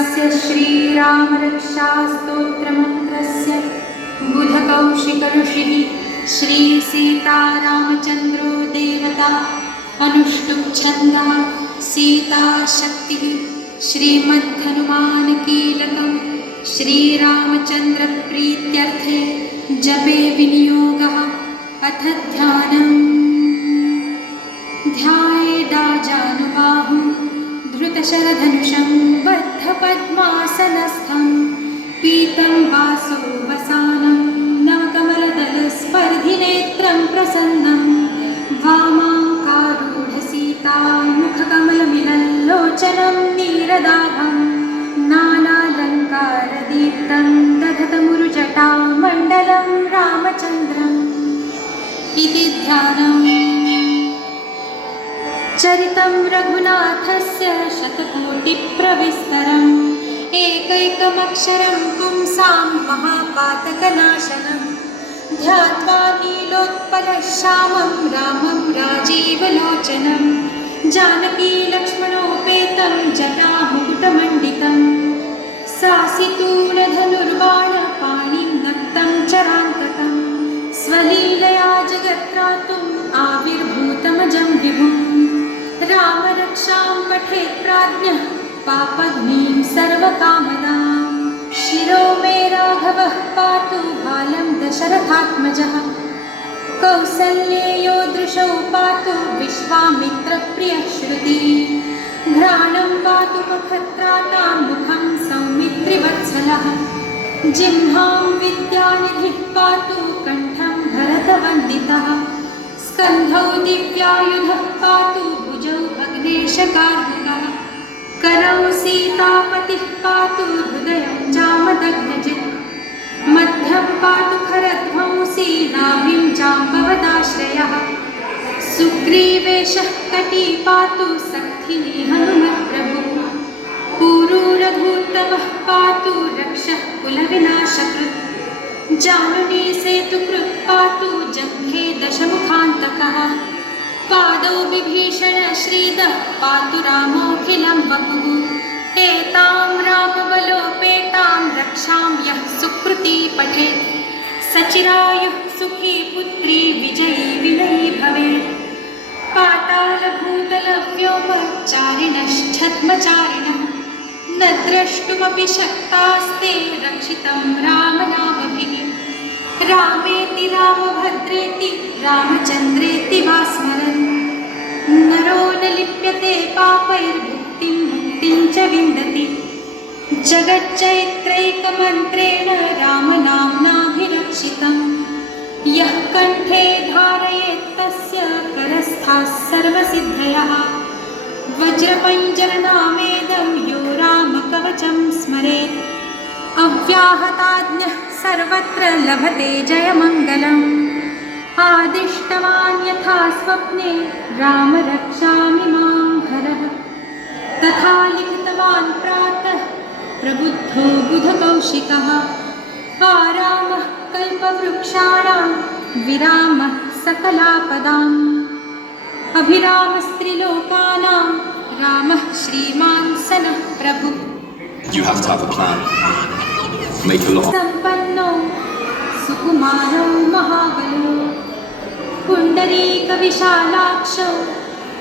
अस्य श्रीरामरक्षास्तोत्रमन्त्रस्य बुधकौशिकऋषिः श्रीसीतारामचन्द्रो देवता अनुष्टुप्छन्दः सीताशक्तिः श्रीमद्धनुमानकीलकं श्रीरामचन्द्रप्रीत्यर्थे जपे विनियोगः। अथ ध्यानम्। ध्यायेदाजानुबाहुं धृतशरधनुषं बद्धपद्मासनस्थं पीतं वासो वसानं नवकमलदलस्पर्धिनेत्रं प्रसन्नं वामाङ्कारूढसीता मुखकमलमिलल्लोचनं नीरदाभं नानालङ्कारदीप्तं दधतमुरुजटामण्डलं रामचन्द्रम् इति ध्यानम्। चरितं रघुनाथस्य शतकोटिप्रविस्तरम् एकैकमक्षरं पुंसां महापातकनाशनं ध्यात्वा नीलोत्पलश्यामं रामं राजीवलोचनं जानकीलक्ष्मणोपेतं जटामुकुटमण्डितं सासितूलधनुर्बाणपाणिं नक्तं चरान्तकं स्वलीलया जगत्त्रातुम् आविर्भूतमजं विभुम् रामरक्षां पठेत् प्राज्ञः पापग्नीं सर्वकामदां शिरो मे राघवः पातु बालं दशरथात्मजः कौसल्येयो दृशौ पातु विश्वामित्रप्रियः श्रुतिः घ्राणं पातु मुखत्रातां मुखं सौमित्रिवत्सलः जिह्वां विद्यानिधिः पातु कण्ठं भरतवन्दितः स्कन्धौ दिव्यायुधः पातु भुजौ अग्नेशकार्मुकः करौ सीतापतिः पातु हृदयं जामदग्नजित् मध्यं पातु खरध्वंसी नाभिं जाम्बवदाश्रयः सुग्रीवेशः कटी पातु सखिनी हनुमत्प्रभुः पूरूरघूत्तमः पातु रक्षः कुलविनाशकृत् जानुनी सेतुकृत् पातु जङ्घे दशमुखान्तकः पादौ विभीषण श्रीदः पातु रामोऽखिलं वपुः एतां रामबलोपेतां रक्षां यः सुकृती पठेत् सचिरायुः सुखी पुत्री विजयी विनयी भवेत् पातालभूतलव्योमचारिणश्छद्मचारिणः न द्रष्टुमपि शक्तास्ते रक्षितं रामनामभिः रामेति रामभद्रेति रामचन्द्रेति वा स्मरन् नरो न लिप्यते पापैर्भुक्तिं मुक्तिं च विन्दति जगच्चैत्रैकमन्त्रेण रामनाम्नाभिरक्षितं यः कण्ठे धारयेत् तस्य करस्थाः सर्वसिद्धयः वज्रपञ्जरनामेदं यो रामकवचं स्मरेत् अव्याहताज्ञः सर्वत्र लभते जयमङ्गलम् आदिष्टवान् यथा स्वप्ने राम रक्षामि मां हरः तथा लिखितवान् प्रातः प्रबुद्धो बुधकौशिकः आरामः कल्पवृक्षाणां विरामः सकलापदाम् अभिरामस्त्रिलोकानां रामः श्रीमान् सनः प्रभुः। You have to have a plan. Make a lot. सम्पन्नो सुकुमारो महाबलो पुण्डरीकविशालाक्षौ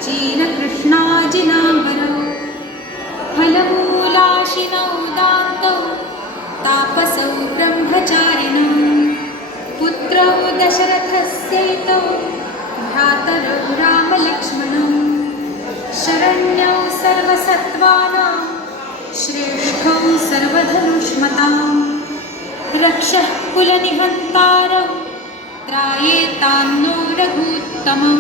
चीरकृष्णाजिनाम्बरौ फलमूलाशिनौ दान्तौ तापसौ ब्रह्मचारिणौ पुत्रौ दशरथस्यैतौ भ्रातरौ रामलक्ष्मणौ शरण्यौ सर्वसत्त्वानां श्रेष्ठौ सर्वधनुष्मतां रक्षः कुलनिहन्तारौ त्रायेतान्नो रघूत्तमौ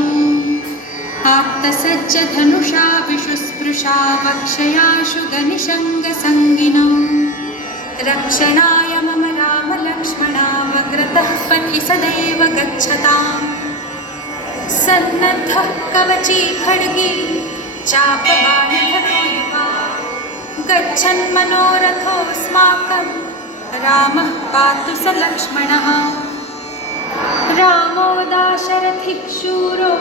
आत्तसज्जधनुषा विशुस्पृशा वक्षयाशु गनिशङ्गसङ्गिनौ रक्षणाय मम रामलक्ष्मणावग्रतः पथि सदैव गच्छताम् सन्नद्धः कवची खड्गी चापबाणधरो युवा गच्छन् मनोरथोऽस्माकं रामः पातु स लक्ष्मणः रामो दाशरथिः शूरो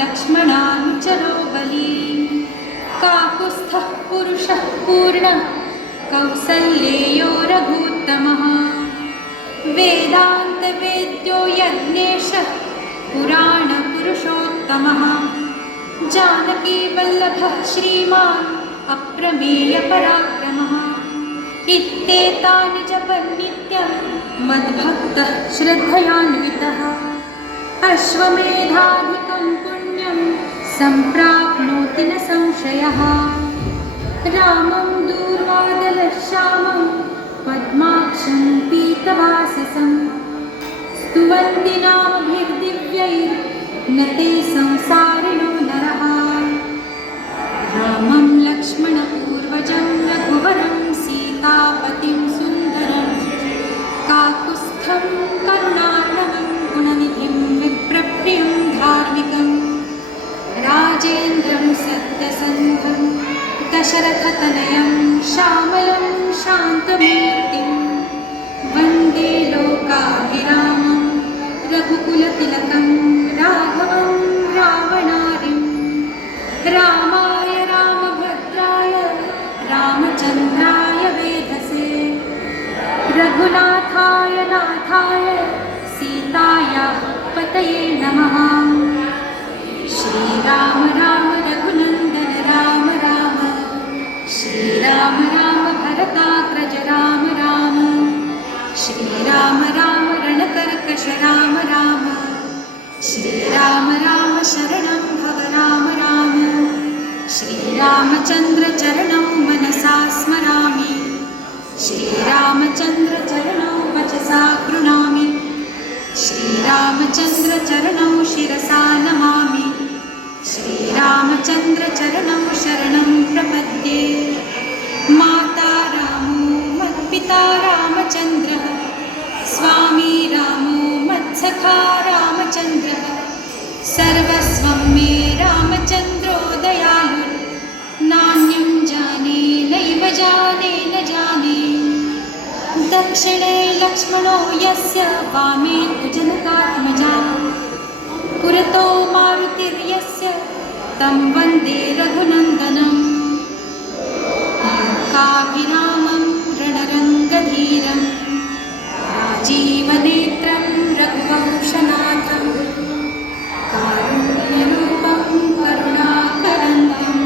लक्ष्मणानुचरो बली काकुत्स्थः पुरुषः पूर्णः कौसल्येयो रघूत्तमः वेदान्तवेद्यो यज्ञेशः पुराणपुरुषोत्तमः जानकीवल्लभः श्रीमान् अप्रमेयपराक्रमः इत्येतानि जपन् नित्यं मद्भक्तः श्रद्धयान्वितः अश्वमेधाधिकं पुण्यं सम्प्राप्नोति न संशयः रामं दूर्वादलश्यामं पद्माक्षं पीतवाससं स्तुवन्ति नामभिर्दिव्यैर्न ते संसारिणो नरः रामं लक्ष्मणपूर्वजं रघुवरं सीतापतिं सुन्दरं काकुत्स्थं करुणार्णवं गुणनिधिं विप्रप्रियं धार्मिकं राजेन्द्रं सत्यसन्धं दशरथतनयं श्यामलं शान्तमूर्तिं वन्दे लोकाभिरामं रघुकुलतिलकं राघवं रावणारिं रामाय रामभद्राय रामचन्द्राय वेधसे रघुनाथाय नाथाय सीतायाः पतये नमः श्रीराम राम रघुनन्दन राम राम श्रीराम राम भरताग्रज राम राम श्रीराम राम रणकर्कश राम राम श्रीराम राम शरणं भव राम राम श्रीरामचन्द्रचरणौ मनसा स्मरामि श्रीरामचन्द्रचरणौ वचसा गृह्णामि श्रीरामचन्द्रचरणौ शिरसा नमामि श्रीरामचन्द्रचरणौ शरणं प्रपद्ये माता रामो मत्पिता रामचन्द्रः स्वामी रामो मत्सखा रामचन्द्रः सर्वस्वं मे रामचन्द्रो दयालु नान्यं जाने नैव जाने न जाने दक्षिणे लक्ष्मणो यस्य वामे तु जनकात्मजा पुरतो मारुतिर्यस्य तं वन्दे रघुनन्दनम् लोकाभिरामं रणरङ्गधीरं राजीवनेत्रं रघुवंशनाथं कारुण्यरूपं करुणाकरन्दं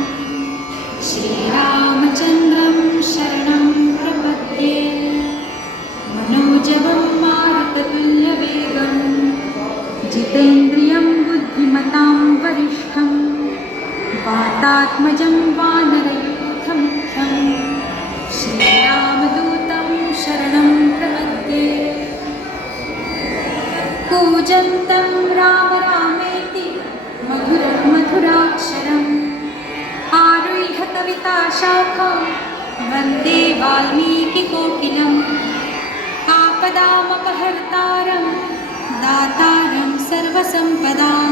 श्रीरामचन्द्रं शरणं प्रपद्ये मनोजवं मारुततुल्यवेगं जितेन्द्रियं बुद्धिमतां वरिष्ठं वातात्मजं वानरयूथमुख्यं श्रीरामदूतं शरणं प्रपद्ये कूजन्तं राम रामेति मधुरं मधुराक्षरम् आरुह्य कविताशाखां वन्दे वाल्मीकिकोकिलम् आपदामपहर्तारं दातारं सर्वसम्पदां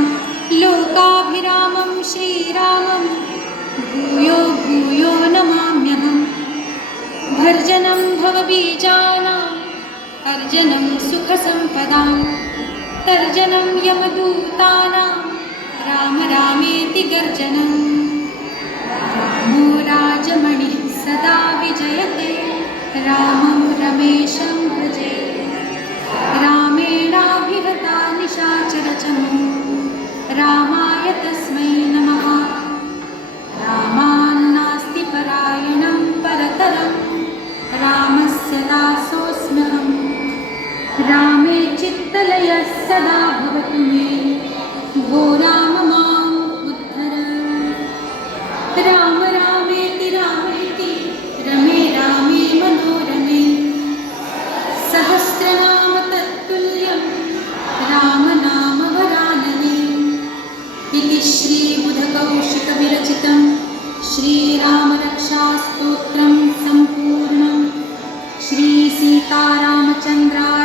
लोकाभिरामं श्रीरामं भूयो भूयो नमाम्यहम् भर्जनं भवबीजानाम् अर्जनं सुखसम्पदां तर्जनं यमदूतानां राम रामेति गर्जनं रामो राजमणिः सदा विजयते रामं रमेशं भजे रामेणाभिहता निशाचरचमो रामाय तस्मै नमः रामान्नास्ति परायणं परतरं रामस्य दासोऽस्म्यहम् रामे चित्तलयः सदा भवतु मे भो राम माम् उद्धर राम रामेति रामेति रमे रामे मनोरमे सहस्रनाम तत्तुल्यं रामनाम वरानने इति श्रीबुधकौशिकविरचितं श्रीरामरक्षास्तोत्रं सम्पूर्णं श्रीसीतारामचन्द्राय